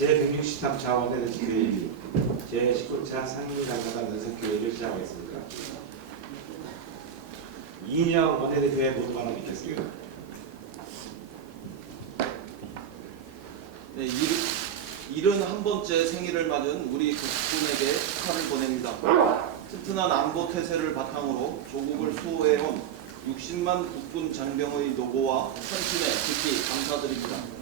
제163차 원내대책회의 제19차 상임장사단 연석회의를 시작하겠습니다. 이인영 원내대표의 모두 발언 있겠습니다. 네, 71번째 생일을 맞은 우리 국군에게 축하를 보냅니다. 튼튼한 안보 태세를 바탕으로 조국을 수호해온 60만 국군 장병의 노고와 헌신에 깊이 감사드립니다.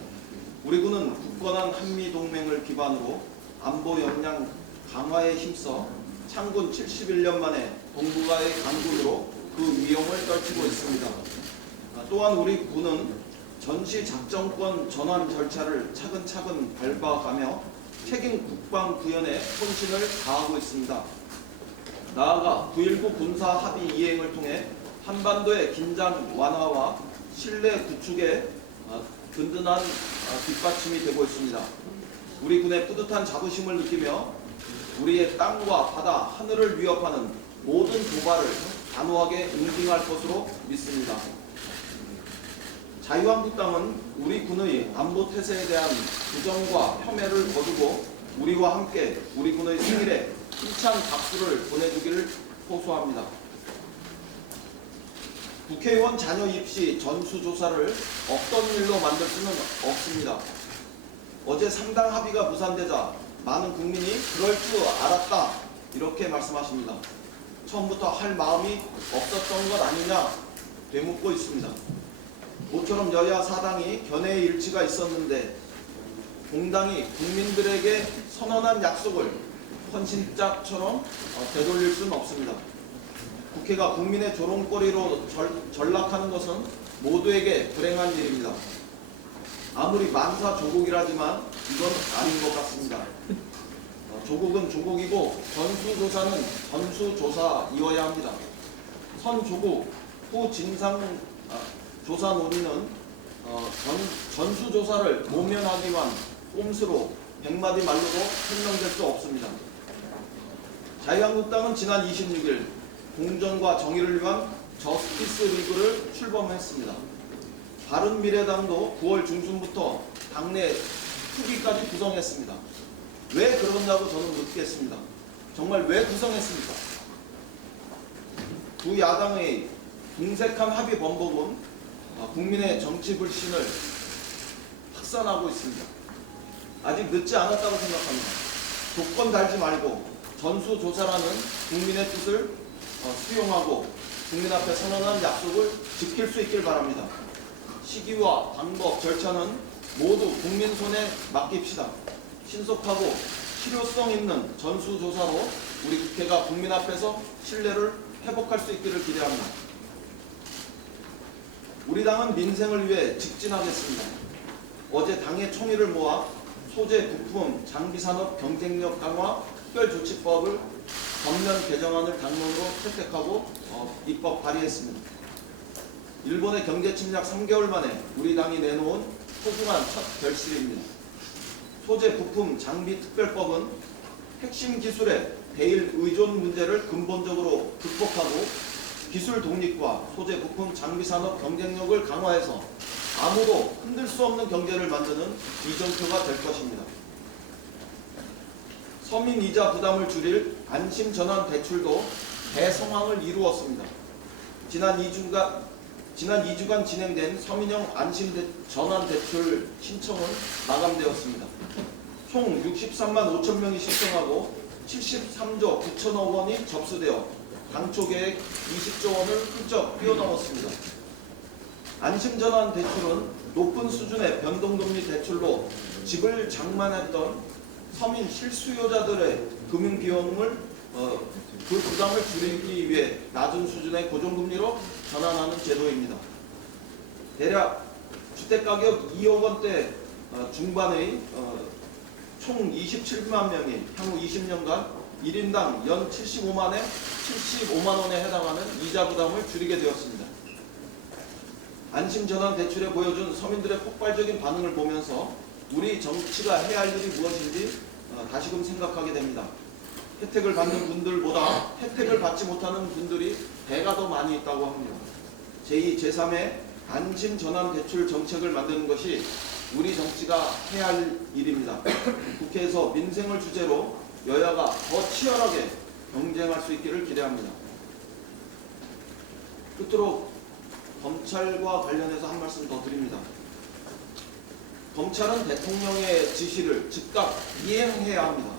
우리 군은 굳건한 한미동맹을 기반으로 안보 역량 강화에 힘써 창군 71년 만에 동북아의 강군으로 그 위용을 떨치고 있습니다. 또한 우리 군은 전시 작전권 전환 절차를 차근차근 밟아가며 책임 국방 구현에 혼신을 다하고 있습니다. 나아가 9.19 군사 합의 이행을 통해 한반도의 긴장 완화와 신뢰 구축에 든든한 뒷받침이 되고 있습니다. 우리 군의 뿌듯한 자부심을 느끼며 우리의 땅과 바다, 하늘을 위협하는 모든 도발을 단호하게 응징할 것으로 믿습니다. 자유한국당은 우리 군의 안보 태세에 대한 부정과 폄훼를 거두고 우리와 함께 우리 군의 생일에 힘찬 박수를 보내주기를 호소합니다. 국회의원 자녀 입시 전수조사를 없던 일로 만들 수는 없습니다. 어제 상당 합의가 무산되자 많은 국민이 그럴 줄 알았다 이렇게 말씀하십니다. 처음부터 할 마음이 없었던 것 아니냐 되묻고 있습니다. 모처럼 여야 사당이 견해의 일치가 있었는데 공당이 국민들에게 선언한 약속을 헌신짝처럼 되돌릴 수는 없습니다. 국회가 국민의 조롱거리로 전락하는 것은 모두에게 불행한 일입니다. 아무리 만사 조국이라지만 이건 아닌 것 같습니다. 조국은 조국이고 전수조사는 전수조사이어야 합니다. 선조국 후 진상 조사 논의는 전수조사를 모면하기 위한 꼼수로 100마디 말로도 설명될 수 없습니다. 자유한국당은 지난 26일 공정과 정의를 위한 저스티스 리그를 출범했습니다. 바른미래당도 9월 중순부터 당내 후기까지 구성했습니다. 왜 그러냐고 저는 묻겠습니다. 정말 왜 구성했습니까? 두 야당의 궁색한 합의 번복은 국민의 정치 불신을 확산하고 있습니다. 아직 늦지 않았다고 생각합니다. 조건 달지 말고 전수조사라는 국민의 뜻을 수용하고 국민 앞에 선언한 약속을 지킬 수 있길 바랍니다. 시기와 방법, 절차는 모두 국민 손에 맡깁시다. 신속하고 실효성 있는 전수조사로 우리 국회가 국민 앞에서 신뢰를 회복할 수 있기를 기대합니다. 우리 당은 민생을 위해 직진하겠습니다. 어제 당의 총의를 모아 소재, 부품, 장비산업 경쟁력 강화 특별조치법을 전면 개정안을 당론으로 채택하고 입법 발의했습니다. 일본의 경제 침략 3개월 만에 우리 당이 내놓은 소중한 첫 결실입니다. 소재, 부품, 장비 특별법은 핵심 기술의 대일 의존 문제를 근본적으로 극복하고 기술 독립과 소재, 부품, 장비 산업 경쟁력을 강화해서 아무도 흔들 수 없는 경제를 만드는 이정표가 될 것입니다. 서민 이자 부담을 줄일 안심전환 대출도 대성황을 이루었습니다. 지난 2주간 진행된 서민형 안심전환 대출 신청은 마감되었습니다. 총 63만 5천 명이 신청하고 73조 9천억 원이 접수되어 당초 계획 20조 원을 훌쩍 뛰어넘었습니다. 안심전환 대출은 높은 수준의 변동금리 대출로 집을 장만했던 서민 실수요자들의 금융비용을 그 부담을 줄이기 위해 낮은 수준의 고정금리로 전환하는 제도입니다. 대략 주택가격 2억 원대 중반의 총 27만 명이 향후 20년간 1인당 연 75만 원에 해당하는 이자 부담을 줄이게 되었습니다. 안심전환 대출에 보여준 서민들의 폭발적인 반응을 보면서 우리 정치가 해야 할 일이 무엇인지 다시금 생각하게 됩니다. 혜택을 받는 분들보다 혜택을 받지 못하는 분들이 배가 더 많이 있다고 합니다. 제2, 제3의 안심전환 대출 정책을 만드는 것이 우리 정치가 해야 할 일입니다. 국회에서 민생을 주제로 여야가 더 치열하게 경쟁할 수 있기를 기대합니다. 끝으로 검찰과 관련해서 한 말씀 더 드립니다. 검찰은 대통령의 지시를 즉각 이행해야 합니다.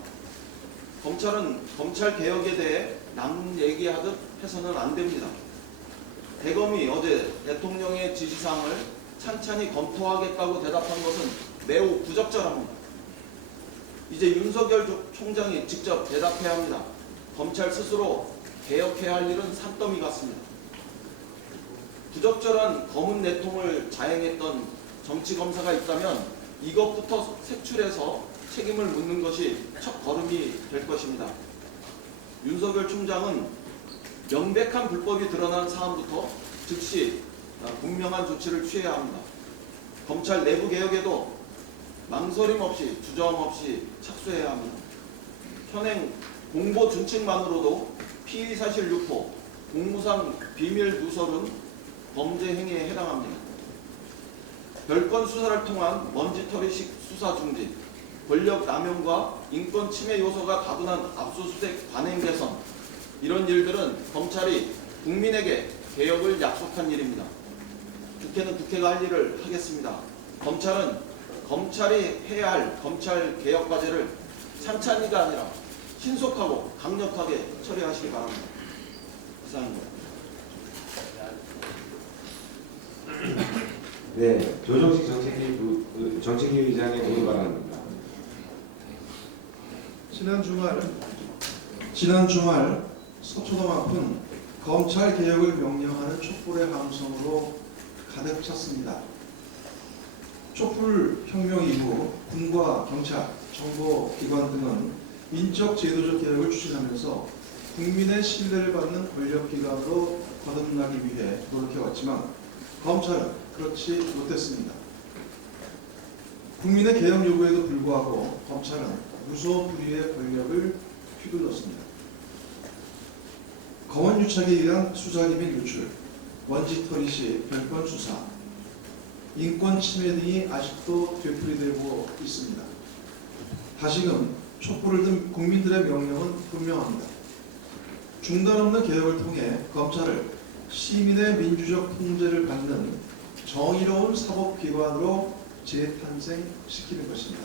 검찰은 검찰 개혁에 대해 남 얘기하듯 해서는 안 됩니다. 대검이 어제 대통령의 지시사항을 찬찬히 검토하겠다고 대답한 것은 매우 부적절합니다. 이제 윤석열 총장이 직접 대답해야 합니다. 검찰 스스로 개혁해야 할 일은 산더미 같습니다. 부적절한 검은 내통을 자행했던 정치검사가 있다면 이것부터 색출해서 책임을 묻는 것이 첫 걸음이 될 것입니다. 윤석열 총장은 명백한 불법이 드러난 사안부터 즉시 분명한 조치를 취해야 합니다. 검찰 내부 개혁에도 망설임 없이 주저함 없이 착수해야 합니다. 현행 공보 준칙만으로도 피의 사실 유포, 공무상 비밀 누설은 범죄 행위에 해당합니다. 별건 수사를 통한 먼지털이식 수사 중지, 권력 남용과 인권 침해 요소가 다분한 압수수색 관행 개선, 이런 일들은 검찰이 국민에게 개혁을 약속한 일입니다. 국회는 국회가 할 일을 하겠습니다. 검찰은 검찰이 해야 할 검찰 개혁 과제를 찬찬히가 아니라 신속하고 강력하게 처리하시기 바랍니다. 이상입니다. 네, 조정식 정책위 의장의 모두 발언입니다. 지난 주말 서초동 앞은 검찰 개혁을 명령하는 촛불의 함성으로 가득 찼습니다. 촛불 혁명 이후 군과 경찰, 정보기관 등은 인적 제도적 개혁을 추진하면서 국민의 신뢰를 받는 권력기관으로 거듭나기 위해 노력해왔지만 검찰은 그렇지 못했습니다. 국민의 개혁 요구에도 불구하고 검찰은 무소불 위의 권력을 휘둘렀습니다. 검언 유착에 의한 수사기밀 유출, 먼지털이시 별건 수사, 인권 침해 등이 아직도 되풀이되고 있습니다. 다시금 촛불을 든 국민들의 명령은 분명합니다. 중단 없는 개혁을 통해 검찰을 시민의 민주적 통제를 받는 정의로운 사법기관으로 재탄생시키는 것입니다.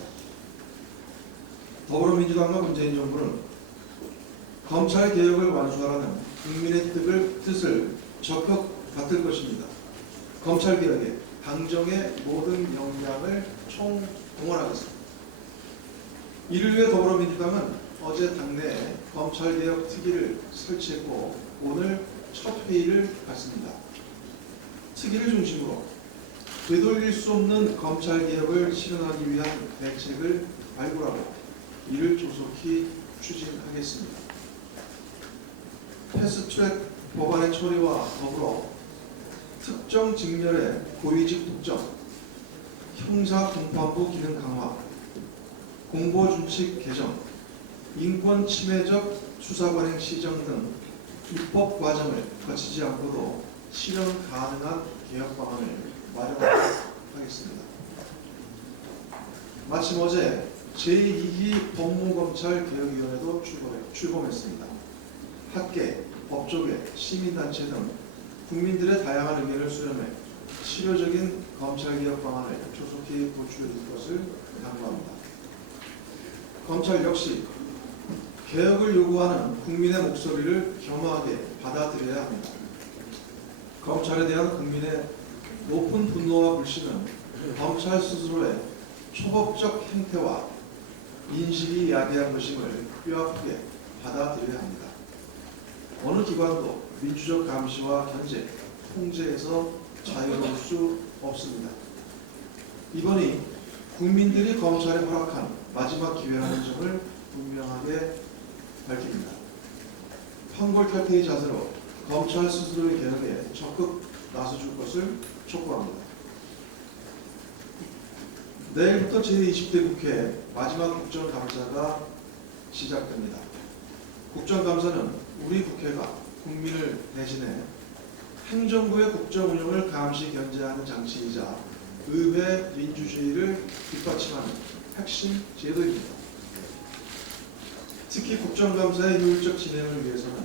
더불어민주당과 문재인 정부는 검찰 개혁을 완수하라는 국민의 뜻을 적극 받들 것입니다. 검찰 개혁에 당정의 모든 역량을 총동원하겠습니다. 이를 위해 더불어민주당은 어제 당내에 검찰개혁 특위를 설치했고 오늘 첫 회의를 갖습니다. 특위를 중심으로 되돌릴 수 없는 검찰개혁을 실현하기 위한 대책을 발굴하고 이를 조속히 추진하겠습니다. 패스트트랙 법안의 처리와 더불어 특정 직렬의 고위직 독점, 형사공판부 기능 강화, 공보준칙 개정, 인권 침해적 수사관행 시정 등 입법 과정을 거치지 않고도 실현 가능한 개혁 방안을 마련하도록 하겠습니다. 마침 어제 제2기 법무검찰 개혁위원회도 출범했습니다. 학계, 법조계, 시민단체 등 국민들의 다양한 의견을 수렴해 실효적인 검찰개혁 방안을 조속히 도출해 줄 것을 당부합니다. 검찰 역시 개혁을 요구하는 국민의 목소리를 겸허하게 받아들여야 합니다. 검찰에 대한 국민의 높은 분노와 불신은 검찰 스스로의 초법적 행태와 인식이 야기한 것임을 뼈아프게 받아들여야 합니다. 어느 기관도 민주적 감시와 견제, 통제에서 자유로울 수 없습니다. 이번이 국민들이 검찰에 허락한 마지막 기회라는 점을 분명하게 밝힙니다. 판골탈퇴의 자세로 검찰 스스로의 개혁에 적극 나서줄 것을 촉구합니다. 내일부터 제20대 국회 마지막 국정감사가 시작됩니다. 국정감사는 우리 국회가 국민을 대신해 행정부의 국정 운영을 감시 견제하는 장치이자 의회 민주주의를 뒷받침하는 핵심 제도입니다. 특히 국정감사의 효율적 진행을 위해서는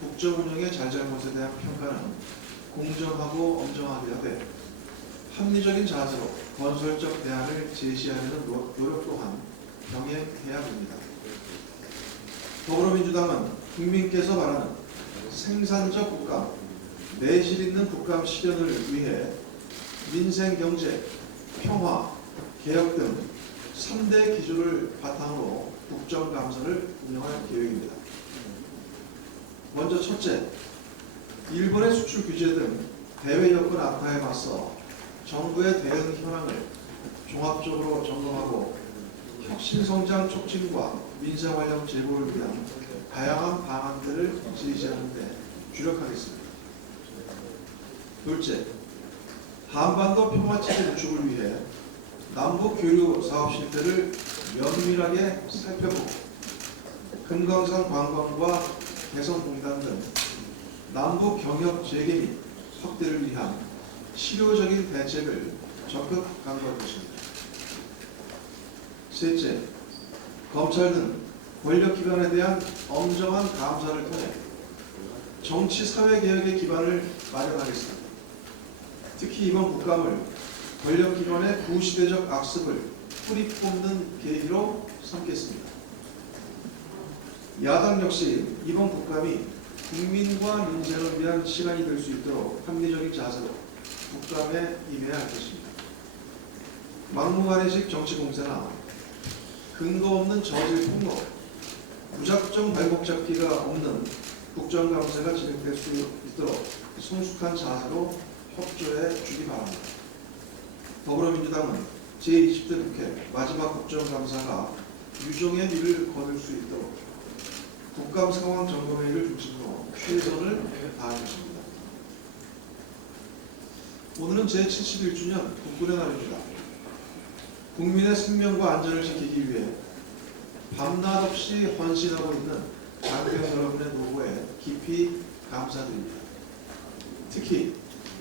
국정 운영의 잘잘못에 대한 평가는 공정하고 엄정하게 하되 합리적인 자세로 건설적 대안을 제시하려는 노력 또한 병행해야 합니다. 더불어민주당은 국민께서 바라는 생산적 국감, 내실 있는 국감 실현을 위해 민생, 경제, 평화, 개혁 등 3대 기조를 바탕으로 국정감사를 운영할 계획입니다. 먼저 첫째, 일본의 수출 규제 등 대외 여건 악화에 맞서 정부의 대응 현황을 종합적으로 점검하고 혁신성장 촉진과 민생활력 제고를 위한 다양한 방안들을 제시하는 데 주력하겠습니다. 둘째, 한반도 평화체제 구축을 위해 남북 교류 사업 실태를 면밀하게 살펴보고 금강산 관광과 개성공단 등 남북 경협 재개 및 확대를 위한 실효적인 대책을 적극 강구할 것입니다. 셋째, 검찰 등 권력기관에 대한 엄정한 감사를 통해 정치 사회개혁의 기반을 마련하겠습니다. 특히 이번 국감을 권력기관의 구시대적 악습을 뿌리 뽑는 계기로 삼겠습니다. 야당 역시 이번 국감이 국민과 민생을 위한 시간이 될 수 있도록 합리적인 자세로 국감에 임해야 할 것입니다. 막무가내식 정치 공세나 근거 없는 저질 폭로, 무작정 발목 잡기가 없는 국정감사가 진행될 수 있도록 성숙한 자세로 협조해 주기 바랍니다. 더불어민주당은 제20대 국회 마지막 국정감사가 유종의 미를 거둘 수 있도록 국감 상황 점검회의를 중심으로 최선을 다할 것입니다. 오늘은 제71주년 국군의 날입니다. 국민의 생명과 안전을 지키기 위해 밤낮 없이 헌신하고 있는 장병 여러분의 노고에 깊이 감사드립니다. 특히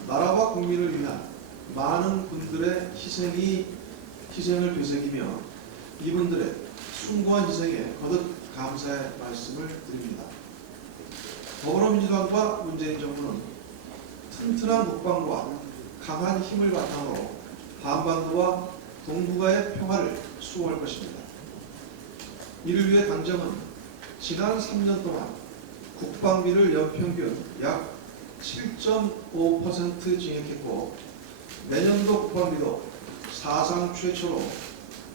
나라와 국민을 위한 많은 분들의 희생을 되새기며 이분들의 숭고한 희생에 거듭 감사의 말씀을 드립니다. 더불어민주당과 문재인 정부는 튼튼한 국방과 강한 힘을 바탕으로 한반도와 동북아의 평화를 수호할 것입니다. 이를 위해 당정은 지난 3년 동안 국방비를 연평균 약 7.5% 증액했고 내년도 국방비도 사상 최초로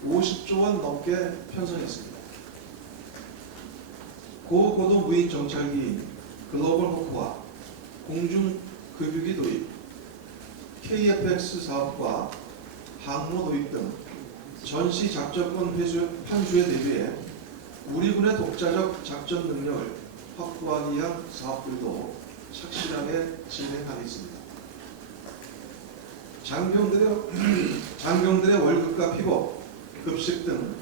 50조 원 넘게 편성했습니다. 고고도 무인 정찰기인 글로벌 호크와 공중급유기 도입, KF-X 사업과 항모 도입 등 전시 작전권 환수에 대비해 우리 군의 독자적 작전 능력을 확보하기 위한 사업들도 착실하게 진행하겠습니다. 장병들의 월급과 픽업, 급식 등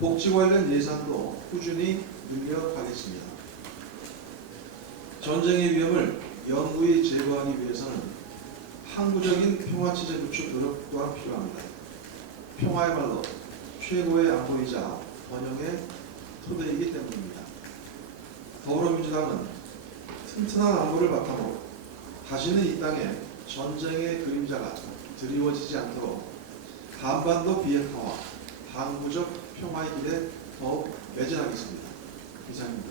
복지 관련 예산도 꾸준히 늘려가겠습니다. 전쟁의 위험을 영구히 제거하기 위해서는 항구적인 평화체제 구축 노력 또한 필요합니다. 평화야말로 최고의 안보이자 번영의 토대이기 때문입니다. 더불어민주당은 튼튼한 안보를 바탕으로 다시는 이 땅에 전쟁의 그림자가 드리워지지 않도록 한반도 비핵화와 항구적 평화의 길에 더욱 매진하겠습니다. 이상입니다.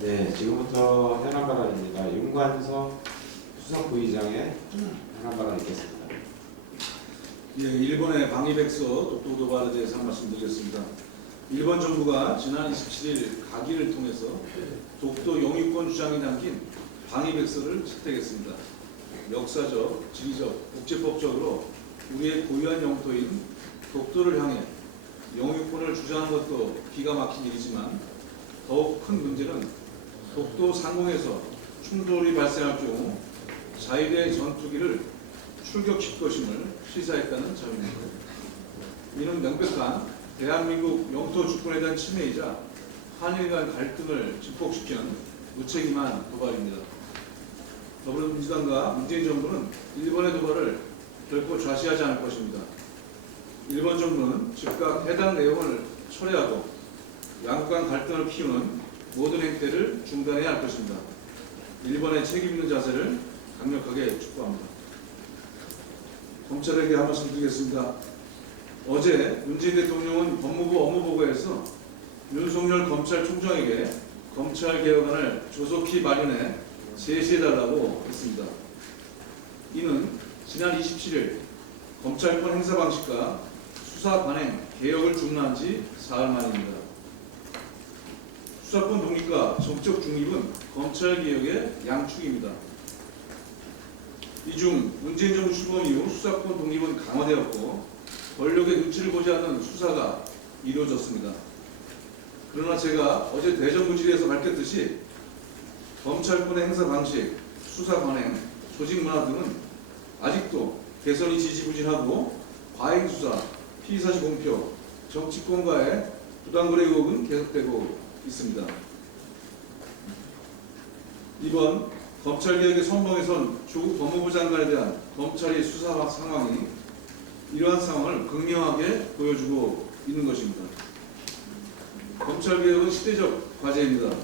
네, 지금부터 현안 발언입니다. 윤관석 수석 부의장의 현안 발언 있겠습니다. 예, 일본의 방위백서 독도 도발에 대해서 한 말씀 드리겠습니다. 일본 정부가 지난 27일 가기를 통해서 독도 영유권 주장이 담긴 방위백서를 채택했습니다. 역사적, 지리적, 국제법적으로 우리의 고유한 영토인 독도를 향해 영유권을 주장하는 것도 기가 막힌 일이지만 더욱 큰 문제는 독도 상공에서 충돌이 발생할 경우 자위대 전투기를 출격시킬 것임을 시사했다는 점입니다. 이는 명백한 대한민국 영토 주권에 대한 침해이자 한일 간 갈등을 증폭시키는 무책임한 도발입니다. 더불어민주당과 문재인 정부는 일본의 도발을 결코 좌시하지 않을 것입니다. 일본 정부는 즉각 해당 내용을 철회하고 양국 간 갈등을 키우는 모든 행태를 중단해야 할 것입니다. 일본의 책임 있는 자세를 강력하게 촉구합니다. 검찰에게 한 말씀 드리겠습니다. 어제 문재인 대통령은 법무부 업무보고에서 윤석열 검찰총장에게 검찰개혁안을 조속히 마련해 제시해달라고 했습니다. 이는 지난 27일 검찰권 행사 방식과 수사 관행 개혁을 주문한 지 사흘 만입니다. 수사권 독립과 정적 중립은 검찰개혁의 양축입니다. 이 중 문재인 정부 출범 이후 수사권 독립은 강화되었고 권력의 눈치를 보지 않는 수사가 이루어졌습니다. 그러나 제가 어제 대정부질에서 밝혔듯이 검찰권의 행사 방식, 수사 관행, 조직 문화 등은 아직도 개선이 지지부진하고 과잉 수사, 피의사실 공표, 정치권과의 부당거래 의혹은 계속되고 있습니다. 이번 검찰개혁의 선봉에 선 조국 법무부 장관에 대한 검찰의 수사 상황이 이러한 상황을 극명하게 보여주고 있는 것입니다. 검찰개혁은 시대적 과제입니다.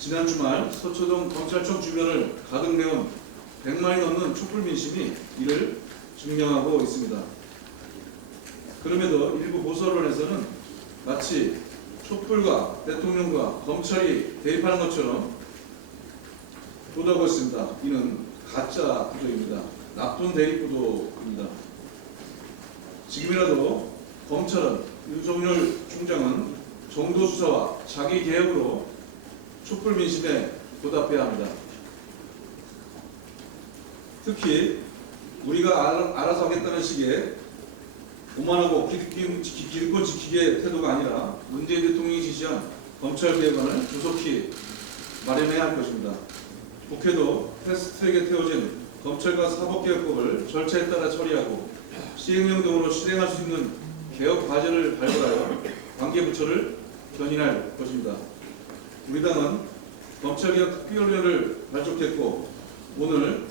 지난 주말 서초동 검찰청 주변을 가득 메운 100만이 넘는 촛불 민심이 이를 증명하고 있습니다. 그럼에도 일부 보수 언론에서는 마치 촛불과 대통령과 검찰이 대립하는 것처럼 보도하고 있습니다. 이는 가짜 구도입니다. 나쁜 대립 구도입니다. 지금이라도 검찰은 윤석열 총장은 정도 수사와 자기 개혁으로 촛불 민심에 보답해야 합니다. 특히 우리가 알아서 하겠다는 식의 오만하고 기득권 지키기의 태도가 아니라 문재인 대통령이 지시한 검찰개혁안을 조속히 마련해야 할 것입니다. 국회도 패스트트랙에 태워진 검찰과 사법개혁법을 절차에 따라 처리하고 시행령 등으로 실행할 수 있는 개혁 과제를 발굴하여 관계부처를 견인할 것입니다. 우리 당은 검찰개혁 특별위원회를 발족했고 오늘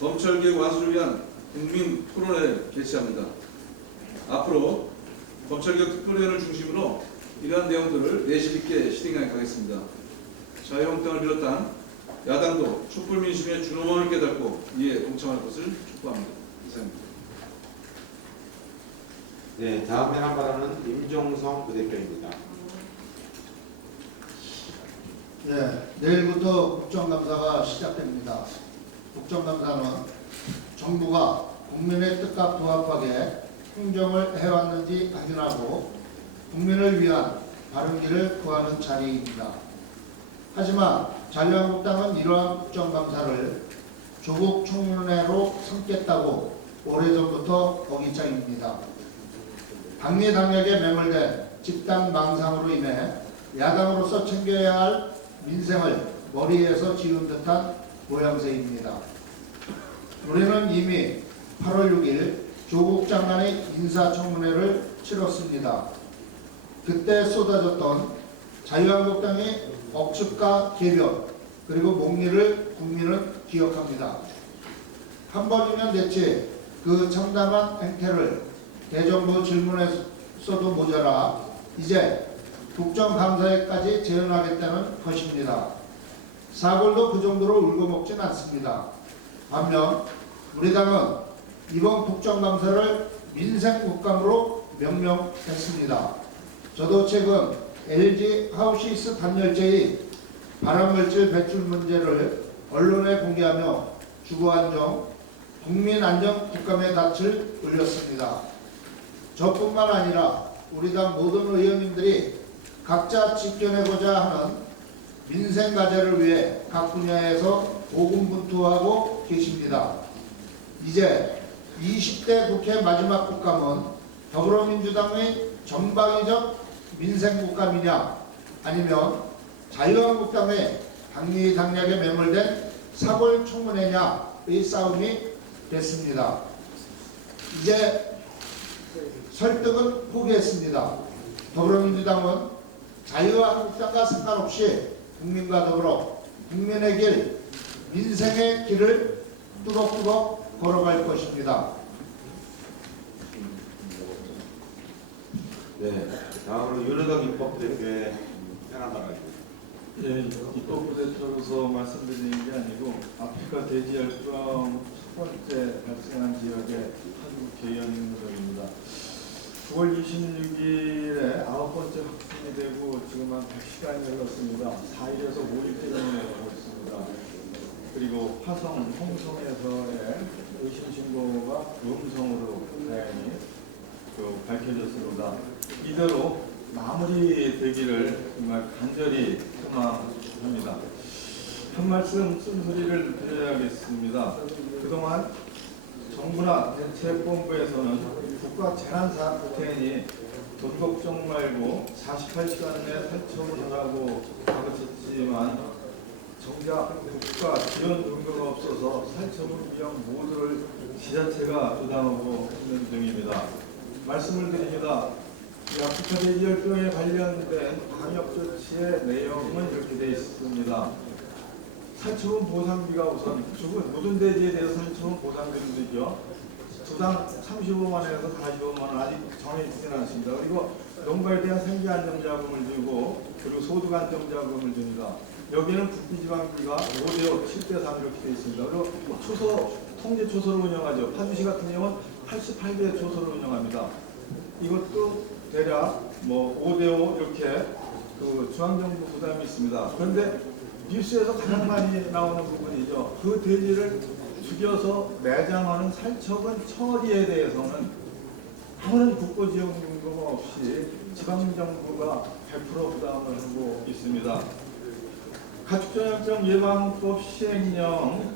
검찰개혁 완수를 위한 국민 토론회를 개최합니다. 앞으로 검찰개혁 특별위원회를 중심으로 이러한 내용들을 내실 있게 실행해 가겠습니다. 자유한국당을 비롯한 야당도 촛불 민심의 준엄함을 깨닫고 이에 동참할 것을 촉구합니다. 이상입니다. 네, 다음 해당 발언은 임종성 부대표입니다. 네, 내일부터 국정감사가 시작됩니다. 국정감사는 정부가 국민의 뜻과 부합하게 행정을 해왔는지 확인하고 국민을 위한 바른 길을 구하는 자리입니다. 하지만 자유한국당은 이러한 국정감사를 조국 청문회로 삼겠다고 오래전부터 어깃장입니다. 당리 당략에 매몰된 집단 망상으로 인해 야당으로서 챙겨야 할 민생을 머리에서 지운 듯한 모양새입니다. 우리는 이미 8월 6일 조국 장관의 인사청문회를 치렀습니다. 그때 쏟아졌던 자유한국당의 억측과 개변 그리고 목리를 국민은 기억합니다. 한 번이면 됐지 그 참담한 행태를 대정부 질문에서도 모자라 이제 국정감사에까지 재현하겠다는 것입니다. 사골도 그 정도로 울고먹진 않습니다. 반면 우리 당은 이번 국정감사를 민생국감으로 명명했습니다. 저도 최근 LG 하우시스 단열재의 발암물질 배출 문제를 언론에 공개하며 주거안정, 국민안정 국감의 닻을 올렸습니다. 저뿐만 아니라 우리 당 모든 의원님들이 각자 지켜내고자 하는 민생 과제를 위해 각 분야에서 고군분투하고 계십니다. 이제 20대 국회 마지막 국감은 더불어민주당의 전방위적 민생국감이냐 아니면 자유한국당의 당리 당략에 매몰된 사골청문회냐의 싸움이 됐습니다. 이제 설득은 포기했습니다. 더불어민주당은 자유한국당과 상관없이 국민과 더불어 국민의 길, 민생의 길을 뚜벅뚜벅 걸어갈 것입니다. 네, 다음으로 윤호덕 입법대표의 현안바라입니다. 예, 입법부대표로서 말씀드리는 게 아니고 아프리카 돼지열병 첫 번째 발생한 지역의 한국 개연 윤호덕입니다. 9월 26일에 9번째 확진이 되고 지금 한 100시간이 흘렀습니다. 4일에서 5일째 넘어가고 있습니다. 그리고 화성, 홍성에서의 의심 신고가 음성으로 다행히 밝혀졌습니다. 이대로 마무리되기를 정말 간절히 소망합니다. 한 말씀 쓴소리를 드려야겠습니다. 그동안 정부나 대책본부에서는 국가 재난사태니 돈 걱정 말고 48시간 내에 살처분하라고 다그쳤지만 정작 국가 지원 근거가 없어서 살처분 비용 모두를 지자체가 부담하고 있는 중입니다. 말씀을 드립니다. 이 아프리카 돼지열병에 관련된 방역 조치의 내용은 이렇게 되어 있습니다. 살처분 보상비가 우선 죽은 모든 돼지에 대해서 살처분 보상비를 주죠. 주당 35만원에서 45만원 아직 정해지지는 않습니다. 그리고 농가에 대한 생계 안정자금을 주고 그리고 소득 안정자금을 줍니다. 여기는 국비지방비가 5대5, 7대3 이렇게 되어 있습니다. 그리고 초소, 통제 초소를 운영하죠. 파주시 같은 경우는 88개 초소를 운영합니다. 이것도 대략 5대5 이렇게 중앙정부 부담이 있습니다. 그런데 뉴스에서 가장 많이 나오는 부분이죠. 그 돼지를 죽여서 매장하는 살처분 처리에 대해서는 아무런 국고지원 근거가 없이 지방정부가 100% 부담을 하고 있습니다. 가축종양병 예방법 시행령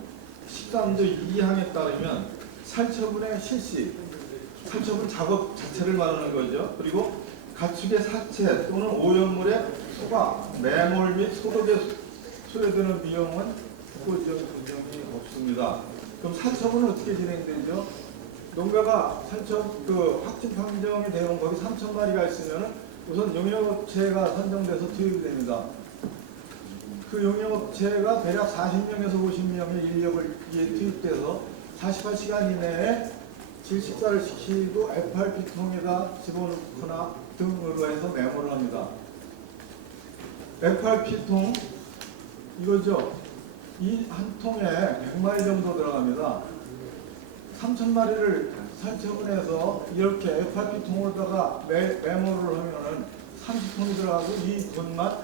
13조 2항에 따르면 살처분의 실시, 살처분 작업 자체를 말하는 거죠. 그리고 가축의 사체 또는 오염물의 소각, 매몰 및 소독에 소요되는 비용은 국고지원 규정이 없습니다. 그럼 살처분은 어떻게 진행되죠? 농가가 확진 판정이 되는 거기 3,000마리가 있으면 우선 용역업체가 선정돼서 투입이 됩니다. 그 용역업체가 대략 40명에서 50명의 인력을 투입돼서 48시간 이내에 질식사를 시키고 FRP통에다 집어넣거나 등으로 해서 메모를 합니다. FRP통 이거죠. 이 한 통에 100마리 정도 들어갑니다. 3,000마리를 살처분해서 이렇게 FRP통으로다가 메모를 하면은 30통이 들어가고 이 돈만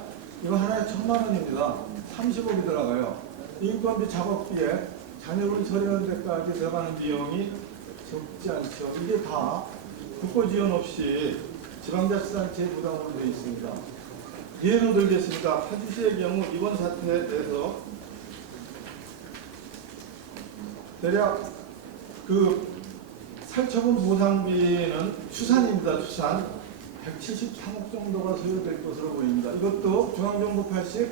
이거 하나에 1,000만 원입니다. 30억이 들어가요. 인건비 작업비에 잔여분 처리하는 데까지 들어가는 비용이 적지 않죠. 이게 다 국고지원 없이 지방자치단체 부담으로 되어 있습니다. 예를 들겠습니다. 파주시의 경우 이번 사태에 대해서 대략 살처분 보상비는 추산입니다. 추산 173억 정도가 소요될 것으로 보입니다. 이것도 중앙정부 80,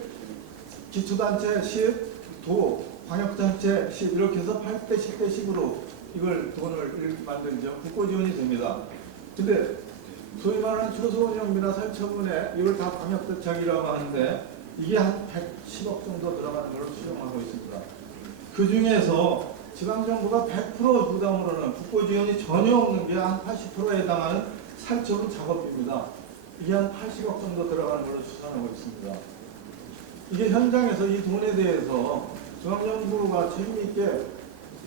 기초단체 10, 도, 광역단체 10 이렇게 해서 8대 10대 10으로 이걸 돈을 만들죠. 국고지원이 됩니다. 근데 소위 말하는 초소운영비나 살처분에 이걸 다 광역대책이라고 하는데 이게 한 110억 정도 들어가는 걸로 추정하고 있습니다. 그 중에서 지방정부가 100% 부담으로는 국고지원이 전혀 없는 게 한 80%에 해당하는 살처분 작업입니다. 이게 한 80억 정도 들어가는 걸로 추산하고 있습니다. 이게 현장에서 이 돈에 대해서 중앙정부가 책임있게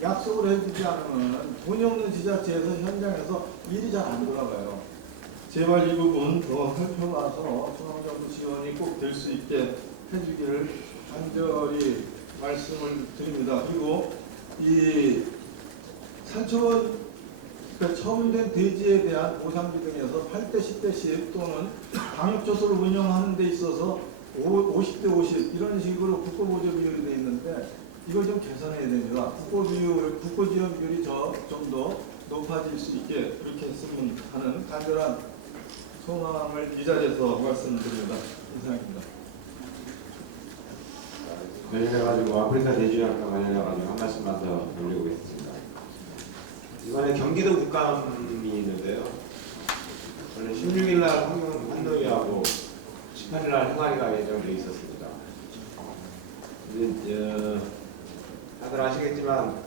약속을 해주지 않으면 돈이 없는 지자체에서 현장에서 일이 잘 안 돌아가요. 제발 이 부분 더 살펴봐서 중앙정부 지원이 꼭 될 수 있게 해주기를 간절히 말씀을 드립니다. 그리고 이 살처분 처분된 돼지에 대한 보상비 등에서 8대 10대 10 또는 방역조소를 운영하는 데 있어서 50대 50 이런 식으로 국고보조 비율이 되어 있는데 이걸 좀 개선해야 됩니다. 국고지원 비율이 좀 더 높아질 수 있게 그렇게 했으면 하는 간절한 소망을 이 자리에서 말씀드립니다. 이상입니다. 관련해가지고 아프리카 돼지열병 관련해가지고 한 말씀만 더 올려보겠습니다. 이번에 경기도 국감이 있는데요. 원래 16일날 환노위하고 18일날 행안위가 예정되어 있었습니다. 다들 아시겠지만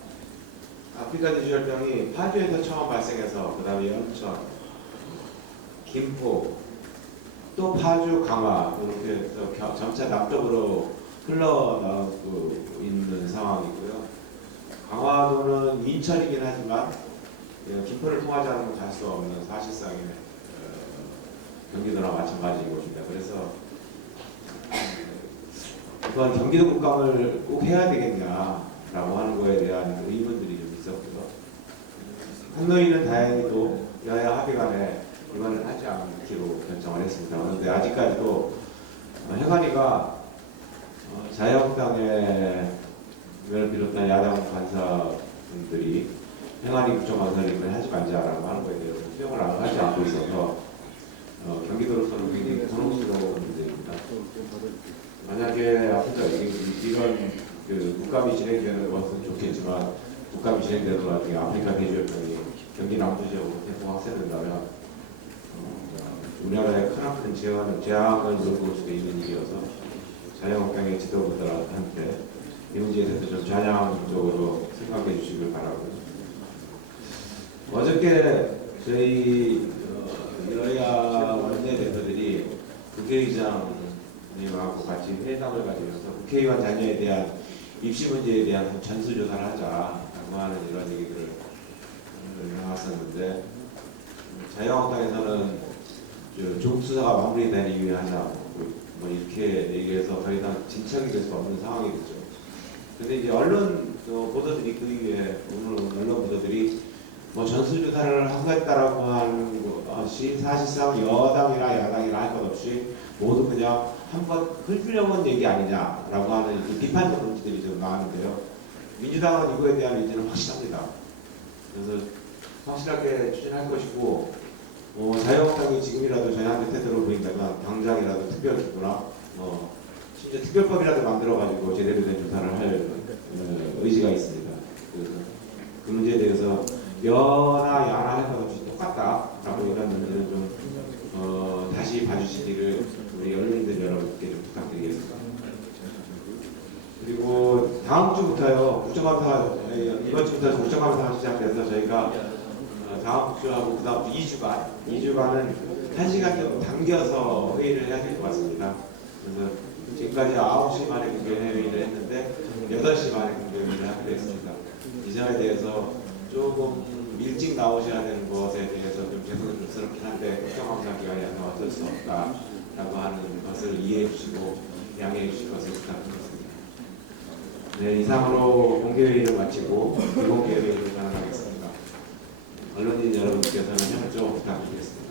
아프리카 돼지열병이 파주에서 처음 발생해서 그 다음에 연천, 김포, 또 파주, 강화 이렇게 또 점차 남쪽으로 흘러나오고 있는 상황이고요. 강화도는 인천이긴 하지만 김포를 통하지 않으면 갈 수 없는 사실상의 경기도나 마찬가지인 것입니다. 그래서 이건 경기도 국감을 꼭 해야 되겠냐라고 하는 거에 대한 의문들이 좀 있었고요. 한노위는 다행히도 여야 합의 간에 이번은 하지 않기로 결정을 했습니다. 그런데 아직까지도 행안위가 자유한국당을 비롯한 야당 간사분들이 행안위 국정감사를 이번에 하지 말자라고 하는 거에 대해서 수용을 하지 않고 있어서 경기도로서는 굉장히 곤혹스러운 문제입니다. 만약에 앞으로 이런 국감이 진행되는 것은 좋겠지만 국감이 진행되는 와중에 아프리카 대주협병이 경기 남부 지역으로 대폭 확산된다면 우리나라에 크나큰 재앙을 물고 올 수도 있는 일이어서 자유한국당의 지도부들한테 이 문제에 대해서 좀 전향적으로 생각해 주시길 바라고요. 어저께 저희 여야 원내대표들이 국회의장님하고 같이 회담을 가지면서 국회의원 자녀에 대한 입시 문제에 대한 전수조사를 하자라고 하는 이런 얘기들을 해왔었는데 자유한국당에서는 조국 수사가 마무리된 이후에 하자 뭐 이렇게 얘기해서 더 이상 진척이 될 수 없는 상황이 됐죠. 근데 이제 언론 보도들이 그 이후에 오늘 언론 보도들이 뭐 전수조사를 하겠다라고 하는 것이 사실상 여당이나 야당이나 할 것 없이 모두 그냥 한번 흘려본 얘기 아니냐라고 하는 비판적 논지들이 좀 나왔는데요. 민주당은 이거에 대한 의지는 확실합니다. 그래서 확실하게 추진할 것이고 자유한국당이 지금이라도 저희한테 태도를 보인다면 당장이라도 특별기구나 심지어 특별법이라도 만들어가지고 제대로 된 조사를 할 의지가 있습니다. 그래서 그 문제에 대해서 여나 야나 할 것 없이 똑같다라고 이런 문제는 좀 다시 봐주시기를 우리 언론인들 여러분께 좀 부탁드리겠습니다. 그리고 다음 주부터요 국정감사 이번 주부터 국정감사가 시작돼서 저희가 다음 주하고 그 다음 주 2주간은 1시간 좀 당겨서 회의를 해야 될 것 같습니다. 그래서 지금까지 9시 만에 국회회의를 했는데 8시 만에 국회회의를 하기로 했습니다. 이 점에 대해서 조금 일찍 나오셔야 되는 것에 대해서 좀 죄송스럽긴 한데 국정감사 기간이 안 나와 어쩔 수 없다라고 하는 것을 이해해 주시고 양해해 주실 것을 부탁드리겠습니다. 네, 이상으로 공개회의를 마치고 비공개회의를 진행하겠습니다. 언론인 여러분께서는 협조 부탁드리겠습니다.